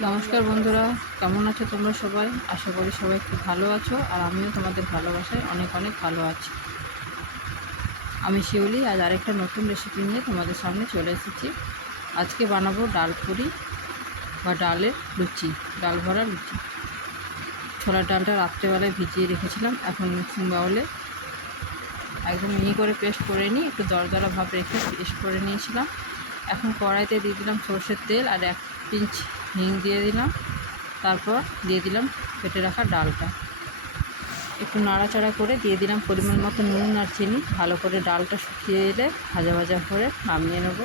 নমস্কার বন্ধুরা, কেমন আছো তোমরা সবাই? আশা করি সবাই খুব ভালো আছো আর আমিও তোমাদের ভালোবাসায় অনেক অনেক ভালো আছি। আমি শিউলি, আজ আরেকটা নতুন রেসিপি নিয়ে তোমাদের সামনে চলে এসেছি। আজকে বানাবো ডাল পুরি বা ডালের লুচি, ডাল ভরা লুচি। ছোলার ডালটা রাত্রেবেলায় ভিজিয়ে রেখেছিলাম, এখন মিক্সিং বাউলে একদম মিহি করে পেস্ট করে নিই একটু দরদরা ভাব রেখে পেস্ট করে নিয়েছিলাম। এখন কড়াইতে দিয়ে দিলাম সর্ষের তেল আর এক পিঞ্চ হিং দিয়ে দিলাম। তারপর দিয়ে দিলাম কেটে রাখা ডালটা। একটু নাড়াচাড়া করে দিয়ে দিলাম পরিমাণ মতো নুন আর চিনি। ভালো করে ডালটা শুকিয়ে এলে ভাজা ভাজা করে নামিয়ে নেব।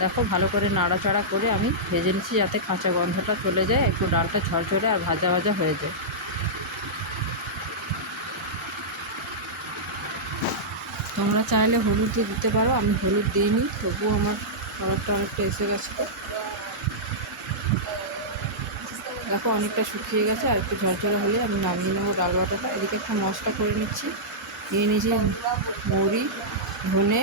দেখো ভালো করে নাড়াচাড়া করে আমি ভেজে নিচ্ছি যাতে কাঁচা গন্ধটা চলে যায়, একটু ডালটা ঝরঝরে আর ভাজা ভাজা হয়ে যায়। তোমরা চাইলে হলুদ দিয়ে দিতে পারো, আমি হলুদ দিইনি, তবুও আমার কালারটা অনেকটা এসে গেছে। দেখো, অনেকটা শুকিয়ে গেছে, আর একটু ঝরঝরে হলে আমি নামিয়ে নেব ডাল বাটাটা এদিকে একটা মশলা করে নিচ্ছি। নিয়ে নিয়েছি মৌরি, ধনে,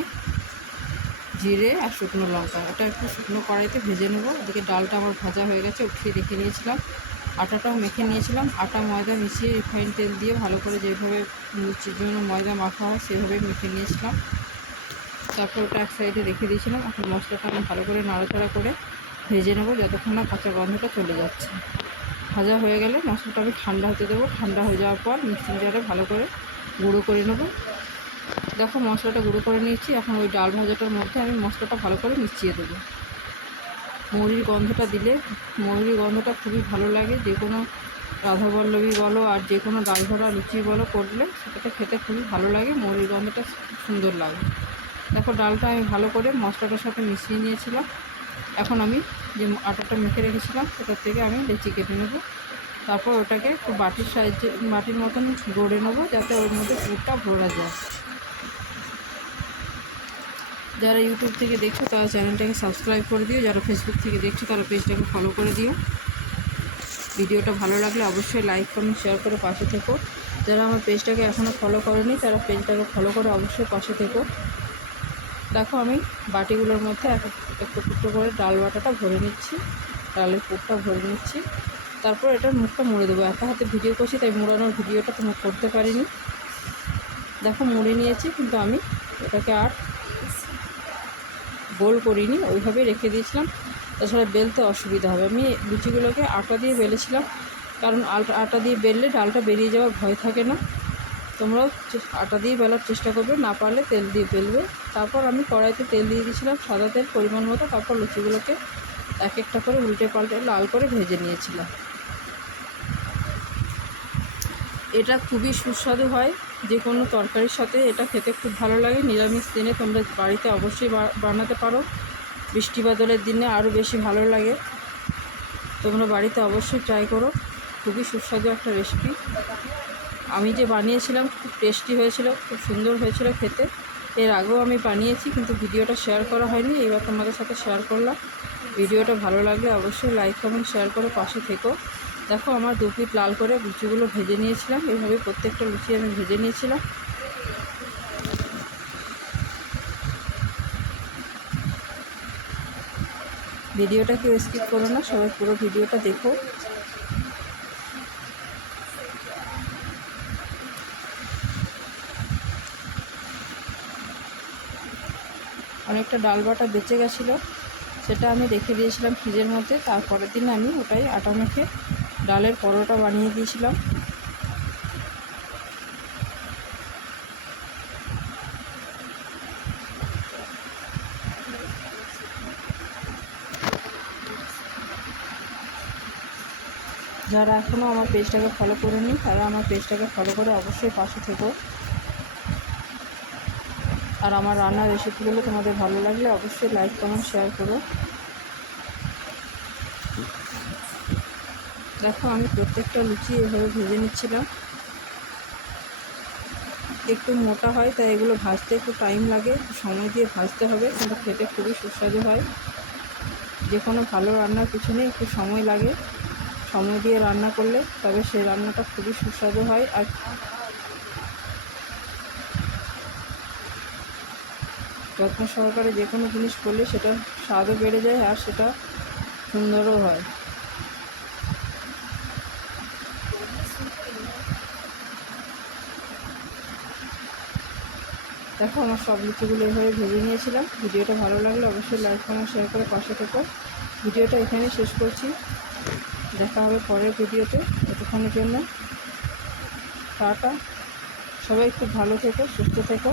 জিরে আর শুকনো লঙ্কা। ওটা একটু শুকনো কড়াইতে ভেজে নেব। এদিকে ডালটা আমার ভাজা হয়ে গেছে, উঠিয়ে রেখে নিয়েছিলাম। আটাটাও মেখে নিয়েছিলাম। আটা, ময়দা মিশিয়ে রিফাইন তেল দিয়ে ভালো করে যেভাবে লুচির জন্য ময়দা মাখা হয়, সেভাবে মেখে নিয়েছিলাম। তারপর ওটা এক সাইডে রেখে দিয়েছিলাম। এখন মশলাটা আমি ভালো করে নাড়াচাড়া করে ভেজে নেব, যতক্ষণ না কাঁচা গন্ধটা চলে যাচ্ছে। ভাজা হয়ে গেলে মশলাটা আমি ঠান্ডা হতে দেবো। ঠান্ডা হয়ে যাওয়ার পর মিক্সিং জারে ভালো করে গুঁড়ো করে নেব। দেখো মশলাটা গুঁড়ো করে নিয়েছি। এখন ওই ডাল ভাজাটার মধ্যে আমি মশলাটা ভালো করে মিশিয়ে দেবো। মুড়ির গন্ধটা দিলে মুড়ির গন্ধটা খুবই ভালো লাগে। যে কোনো রাধাবল্লভী বলো আর যে কোনো ডাল ভরা লুচি বলো করলে সেটাতে খেতে খুবই ভালো লাগে। মুড়ির গন্ধটা সুন্দর লাগে। দেখো ডালটা আমি ভালো করে মশলাটার সাথে মিশিয়ে নিয়েছিলাম। এখন আমি যে আটাটা মেখে রেখেছিলাম সেটার থেকে আমি লেচি কেটে নেব। তারপর ওটাকে একটু বাটির সাহায্যে, বাটির মতন গড়ে নেব, যাতে ওর মধ্যে পুরটা ভরা যায়। যারা ইউটিউব থেকে দেখছ, তারা চ্যানেলটাকে সাবস্ক্রাইব করে দিও। যারা ফেসবুক থেকে দেখছ, তারা পেজটাকে ফলো করে দিও। ভিডিওটা ভালো লাগলে অবশ্যই লাইক, কমেন্ট, শেয়ার করে পাশে থেকো। যারা আমার পেজটাকে এখনও ফলো করেনি, তারা পেজটাকে ফলো করে অবশ্যই পাশে থেকো। দেখো আমি বাটিগুলোর মধ্যে এক একটু একটু করে ডাল বাটাটা ভরে নিচ্ছি, ডালের পুরটা ভরে নিচ্ছি। তারপর এটার মুখটা মুড়ে দেবো। একা হাতে ভিডিও করছি, তাই মোড়ানোর ভিডিওটা তোমার করতে পারিনি। দেখো মুড়ে নিয়েছি, কিন্তু আমি এটাকে আর গোল করিনি, ওইভাবেই রেখে দিয়েছিলাম। তাছাড়া বেলতে অসুবিধা হবে। আমি লুচিগুলোকে আটা দিয়ে বেলেছিলাম, কারণ আটা দিয়ে বেললে ডালটা বেরিয়ে যাওয়ার ভয় থাকে না। তোমরাও আটা দিয়ে বেলার চেষ্টা করবে, না পারলে তেল দিয়ে বেলবে। তারপর আমি কড়াইতে তেল দিয়ে দিয়েছিলাম সাদা তেল পরিমাণ মতো, তারপর লুচিগুলোকে এক একটা করে উল্টে পাল্টে লাল করে ভেজে নিয়েছিলাম। এটা খুবই সুস্বাদু হয়, যে কোনো তরকারির সাথে। এটা খেতে খুব ভালো লাগে, নিরামিষ দিনে তোমরা বাড়িতে অবশ্যই বানাতে পারো। বৃষ্টি বাদলের দিনে আরও বেশি ভালো লাগে। তোমরা বাড়িতে অবশ্যই ট্রাই করো। খুবই সুস্বাদু একটা রেসিপি আমি যে বানিয়েছিলাম, খুব টেস্টি হয়েছিল, খুব সুন্দর হয়েছিল খেতে। এর আগেও আমি বানিয়েছি, কিন্তু ভিডিওটা শেয়ার করা হয়নি। এবার তোমাদের সাথে শেয়ার করলাম। ভিডিওটা ভালো লাগলে অবশ্যই লাইক কমেন্ট শেয়ার করে পাশে থেকো। দেখো, আমার দু পিট লাল করে লুচিগুলো ভেজে নিয়েছিলাম। এইভাবে প্রত্যেকটা লুচি আমি ভেজে নিয়েছিলাম। ভিডিওটা কেউ স্কিপ করো না, সবাই পুরো ভিডিওটা দেখো। অনেকটা ডাল বাটা বেঁচে গেছিল। সেটা আমি রেখে দিয়েছিলাম ফ্রিজের মধ্যে। তারপরের দিন আমি ওটাই আটা মেখে ডালের পরোটা বানিয়ে দিয়েছিলাম। যারা এখনও আমার পেজটাকে ফলো করেনি তারা আমার পেজটাকে ফলো করে অবশ্যই পাশে থেকো। আর আমার রান্নার রেসিপিগুলো তোমাদের ভালো লাগলে অবশ্যই লাইক, কমেন্ট শেয়ার করো। দেখো, আমি প্রত্যেকটা লুচি এভাবে ভেজে নিচ্ছিলাম। একটু মোটা হয়, তাই এগুলো ভাজতে একটু টাইম লাগে সময় দিয়ে ভাজতে হবে, কিন্তু খেতে খুবই সুস্বাদু হয়। যে কোনো ভালো রান্নার পিছনে একটু সময় লাগে। সময় দিয়ে রান্না করলে তবে সেই রান্নাটা খুবই সুস্বাদু হয়, আর যত্ন সহকারে যে কোনো জিনিস করলে সেটা স্বাদও বেড়ে যায় আর সেটা সুন্দরও হয়। দেখো আমার সব লুচিগুলো এভাবে ভেজে নিয়েছিলাম। ভিডিওটা ভালো লাগলে অবশ্যই লাইক, কমেন্ট, শেয়ার করে পাশে থেকো। ভিডিওটা এখানে শেষ করছি। দেখা হবে পরের ভিডিওতে এতক্ষণের জন্য। টাটা। সবাই খুব ভালো থেকো, সুস্থ থেকো।